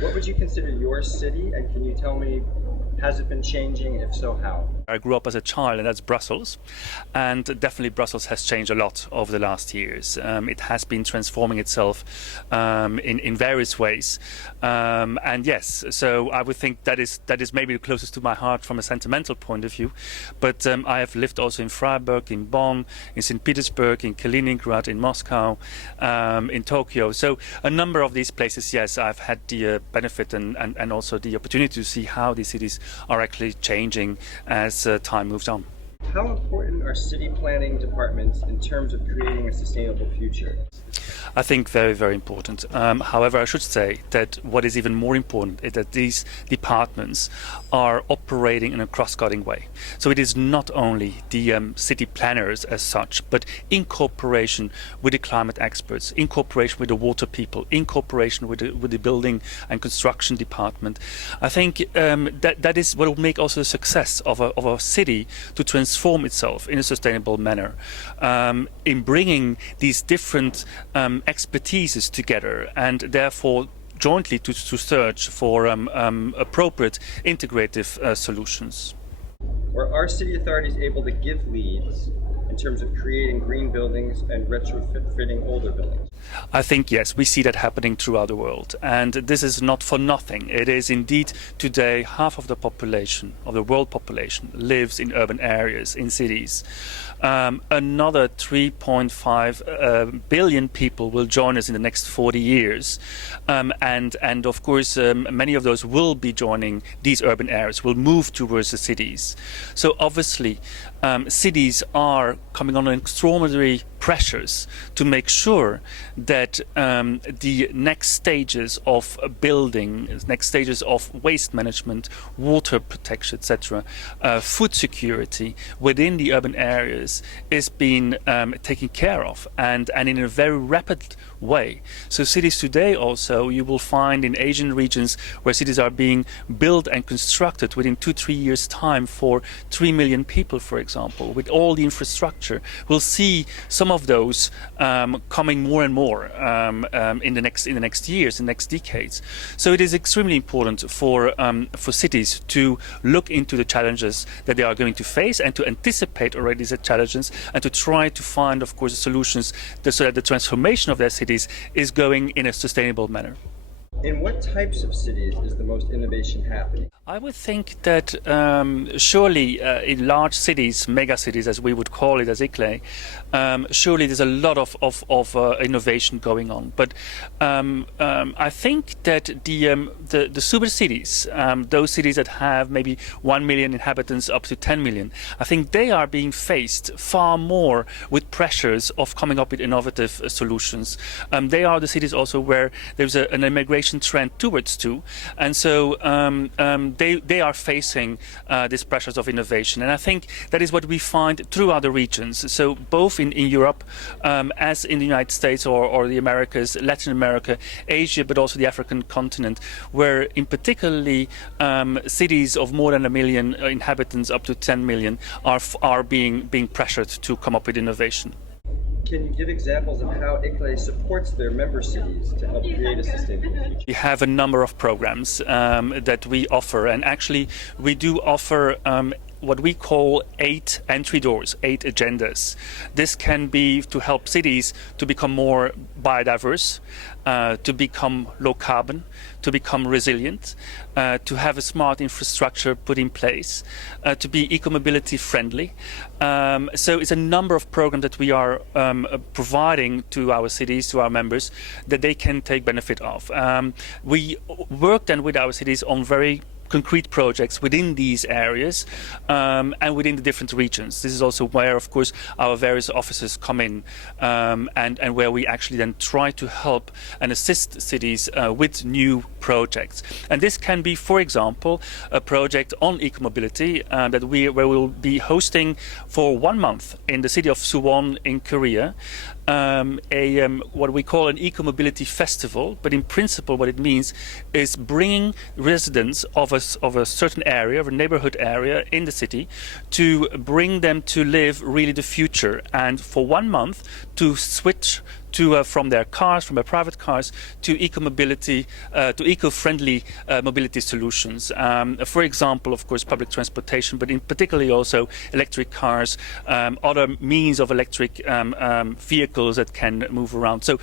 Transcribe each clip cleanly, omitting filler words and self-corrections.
What would you consider your city, and can you tell me, has it been changing? If so, how? I grew up as a child, and that's Brussels. And definitely Brussels has changed a lot over the last years. It has been transforming itself in various ways. And yes, so I would think that is maybe the closest to my heart from a sentimental point of view. But I have lived also in Freiburg, in Bonn, in St. Petersburg, in Kaliningrad, in Moscow, in Tokyo. So a number of these places, yes, I've had the benefit and also the opportunity to see how these cities are actually changing as time moves on. How important are city planning departments in terms of creating a sustainable future? I think very, very important. However, I should say that what is even more important is that these departments are operating in a cross-cutting way. So it is not only the city planners as such, but in cooperation with the climate experts, in cooperation with the water people, in cooperation with the building and construction department. I think that is what will make also the success of a city to transform itself in a sustainable manner. In bringing these different expertises together and therefore jointly to search for appropriate integrative solutions. Are city authorities able to give leads in terms of creating green buildings and retrofitting older buildings? I think yes, we see that happening throughout the world, and this is not for nothing. It is indeed today half of the population, of the world population, lives in urban areas, in cities. Another 3.5 billion people will join us in the next 40 years, and of course many of those will be joining these urban areas, will move towards the cities. So obviously cities are coming under extraordinary pressures to make sure that the next stages of building, next stages of waste management, water protection, etc., food security within the urban areas is being taken care of, and in a very rapid way. So cities today also, you will find in Asian regions where cities are being built and constructed within 2-3 years time for 3 million people, for example, with all the infrastructure. We'll see some of those coming more and more in the next years, in the next decades. So it is extremely important for cities to look into the challenges that they are going to face and to anticipate already the challenges and to try to find, of course, solutions so that the transformation of their cities is going in a sustainable manner. In what types of cities is the most innovation happening? I would think that surely in large cities, mega cities as we would call it as ICLEI, surely there's a lot of innovation going on. But I think that the super cities, those cities that have maybe 1 million inhabitants up to 10 million, I think they are being faced far more with pressures of coming up with innovative solutions. They are the cities also where there's an immigration trend towards too, and so they are facing these pressures of innovation, and I think that is what we find throughout the regions. So both in Europe, as in the United States or the Americas, Latin America, Asia, but also the African continent, where in particularly cities of more than 1 million inhabitants up to 10 million are being pressured to come up with innovation. Can you give examples of how ICLEI supports their member cities to help create a sustainable future? We have a number of programs that we offer, and actually we do offer what we call 8 entry doors, 8 agendas. This can be to help cities to become more biodiverse, to become low carbon, to become resilient, to have a smart infrastructure put in place, to be eco-mobility friendly. So it's a number of programs that we are providing to our cities, to our members, that they can take benefit of. We work then with our cities on very concrete projects within these areas and within the different regions. This is also where, of course, our various offices come in and where we actually then try to help and assist cities with new projects. And this can be, for example, a project on eco-mobility where we'll be hosting for 1 month in the city of Suwon in Korea what we call an eco-mobility festival, but in principle what it means is bringing residents of of a certain area, of a neighborhood area in the city, to bring them to live really the future, and for 1 month to switch to from their cars, from their private cars, to eco-mobility, to eco-friendly mobility solutions. For example, of course, public transportation, but in particularly also electric cars, other means of electric vehicles that can move around. So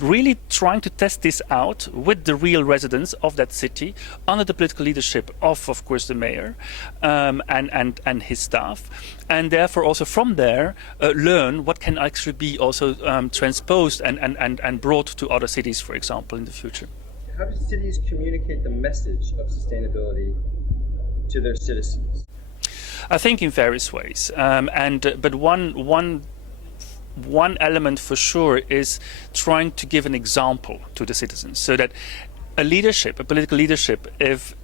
really trying to test this out with the real residents of that city under the political leadership of course, the mayor and his staff, and therefore also from there learn what can actually be also transposed and brought to other cities, for example, in the future. How do cities communicate the message of sustainability to their citizens? I think in various ways, but one element for sure is trying to give an example to the citizens, so that a political leadership, if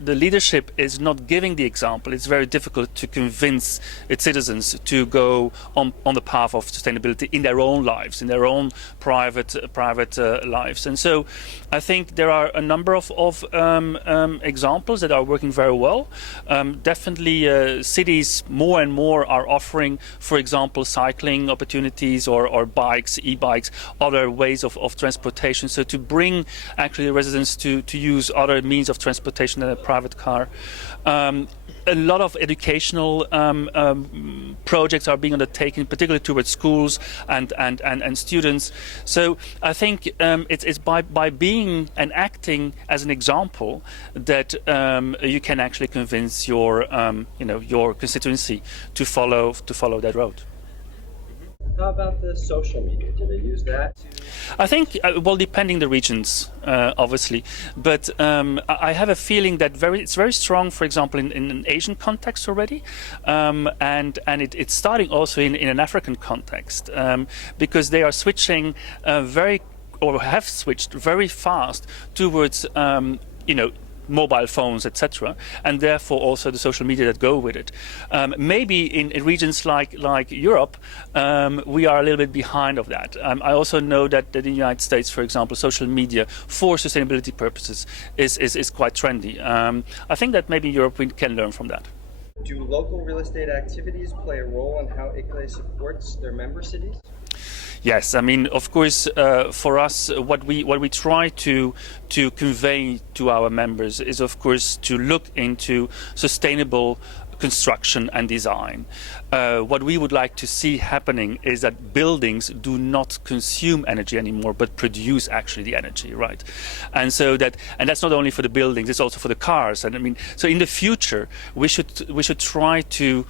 the leadership is not giving the example, it's very difficult to convince its citizens to go on the path of sustainability in their own lives, in their own private lives. And so I think there are a number of examples that are working very well. Definitely cities more and more are offering, for example, cycling opportunities or bikes, e-bikes, other ways of transportation. So to bring actually the residents to use other means of transportation than a private car. A lot of educational projects are being undertaken, particularly towards schools and students. So I think it's by being and acting as an example that you can actually convince your your constituency to follow that road. How about the social media? Do they use that? I think, well, depending the regions, obviously, but I have a feeling that it's very strong, for example, in an Asian context already, and it's starting also in an African context, because they are switching have switched very fast towards, mobile phones, etc., and therefore also the social media that go with it. Maybe in regions like Europe, we are a little bit behind of that. I also know that in the United States, for example, social media for sustainability purposes is quite trendy. I think that maybe Europe we can learn from that. Do local real estate activities play a role in how ICLEI supports their member cities? Yes, I mean, of course, for us, what we try to convey to our members is, of course, to look into sustainable construction and design. What we would like to see happening is that buildings do not consume energy anymore, but produce actually the energy, right? And so that's not only for the buildings; it's also for the cars. And I mean, so in the future, we should try to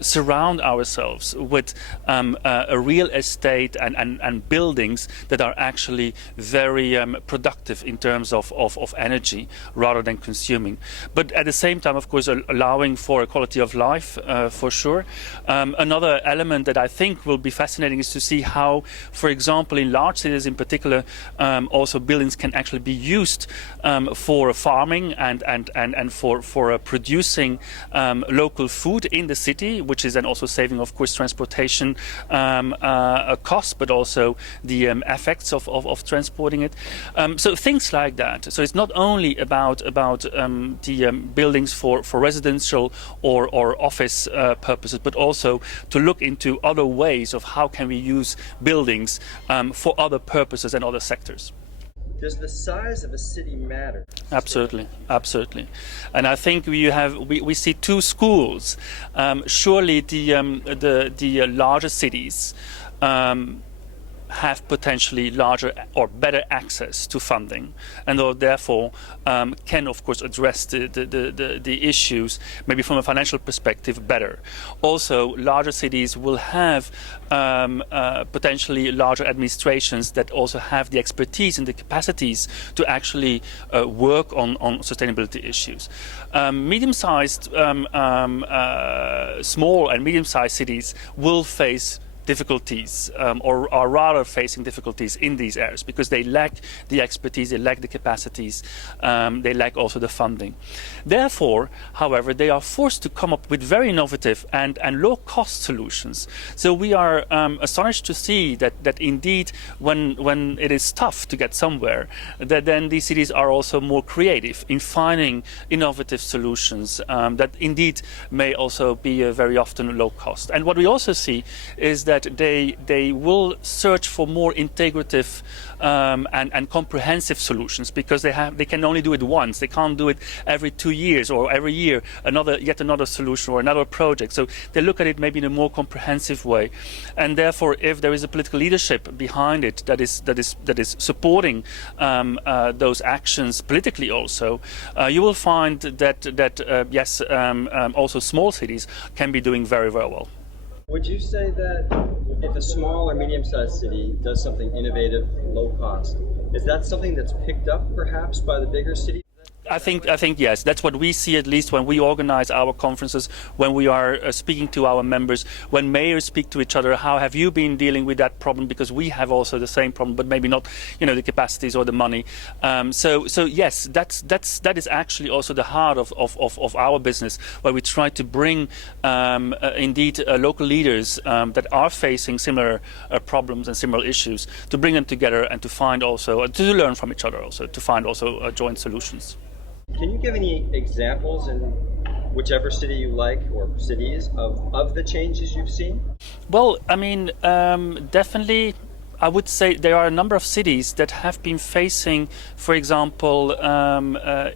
surround ourselves with a real estate and buildings that are actually very productive in terms of energy rather than consuming. But at the same time, of course, allowing for a quality of life for sure. Another element that I think will be fascinating is to see how, for example, in large cities in particular, also buildings can actually be used for farming and for producing local food in the city, which is then also saving, of course, transportation costs, but also the effects of transporting it. So things like that. So it's not only about the buildings for residential or office purposes, but also to look into other ways of how can we use buildings for other purposes and other sectors. Does the size of a city matter? Absolutely, absolutely. And I think we see two schools. Surely the larger cities have potentially larger or better access to funding, and therefore can of course address the issues maybe from a financial perspective better. Also, larger cities will have potentially larger administrations that also have the expertise and the capacities to actually work on sustainability issues. Medium-sized, small and medium-sized cities will face difficulties, or are rather facing difficulties in these areas because they lack the expertise, they lack the capacities, they lack also the funding. Therefore, however, they are forced to come up with very innovative and low-cost solutions. So we are astonished to see that indeed when it is tough to get somewhere, that then these cities are also more creative in finding innovative solutions that indeed may also be very often low cost. And what we also see is that they will search for more integrative and comprehensive solutions because they can only do it once. They can't do it every 2 years or every year yet another solution or another project. So they look at it maybe in a more comprehensive way, and therefore, if there is a political leadership behind it that is supporting those actions politically, also, you will find that yes, also small cities can be doing very, very well. Would you say that if a small or medium-sized city does something innovative, low cost, is that something that's picked up perhaps by the bigger cities? I think yes. That's what we see, at least when we organize our conferences, when we are speaking to our members, when mayors speak to each other. How have you been dealing with that problem? Because we have also the same problem, but maybe not, the capacities or the money. So yes, that is actually also the heart of our business, where we try to bring indeed local leaders that are facing similar problems and similar issues, to bring them together and to find also to learn from each other, also to find also joint solutions. Can you give any examples in whichever city you like, or cities, of the changes you've seen? Well, I mean, definitely, I would say there are a number of cities that have been facing, for example,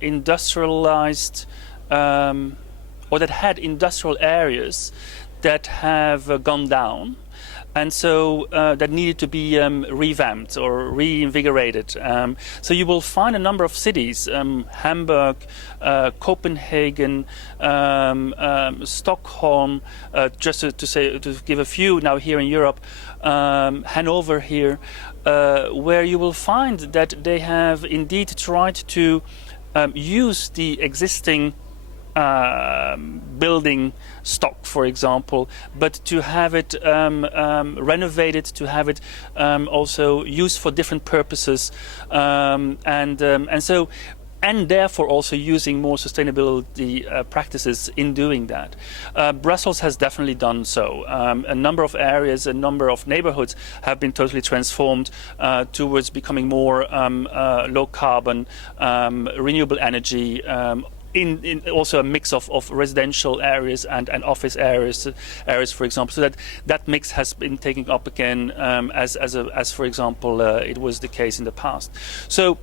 industrialized, or that had industrial areas that have gone down. And so that needed to be revamped or reinvigorated. So you will find a number of cities, Hamburg, Copenhagen, Stockholm, just to give a few now here in Europe, Hannover here, where you will find that they have indeed tried to use the existing building stock, for example, but to have it renovated, to have it also used for different purposes, and therefore also using more sustainability practices in doing that. Brussels has definitely done so. A number of areas, a number of neighborhoods have been totally transformed towards becoming more low carbon, renewable energy, in also a mix of residential areas and office areas, for example, so that mix has been taken up again as for example it was the case in the past. So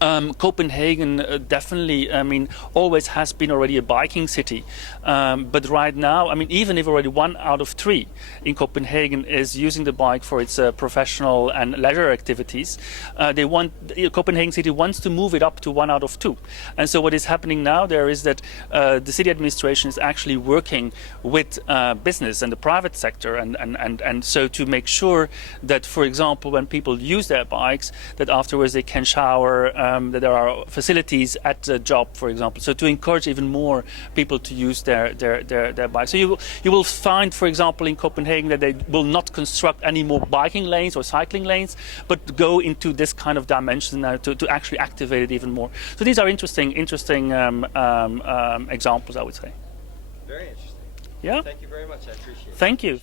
Copenhagen definitely, I mean, always has been already a biking city, but right now, I mean, even if already 1 out of 3 in Copenhagen is using the bike for its professional and leisure activities, Copenhagen city wants to move it up to 1 out of 2. And so what is happening now there is that the city administration is actually working with business and the private sector, and so to make sure that, for example, when people use their bikes, that afterwards they can shower, that there are facilities at the job, for example. So to encourage even more people to use their bikes. So you will find, for example, in Copenhagen that they will not construct any more biking lanes or cycling lanes, but go into this kind of dimension now to actually activate it even more. So these are interesting examples, I would say. Very interesting. Yeah. Thank you very much. I appreciate it. Thank you.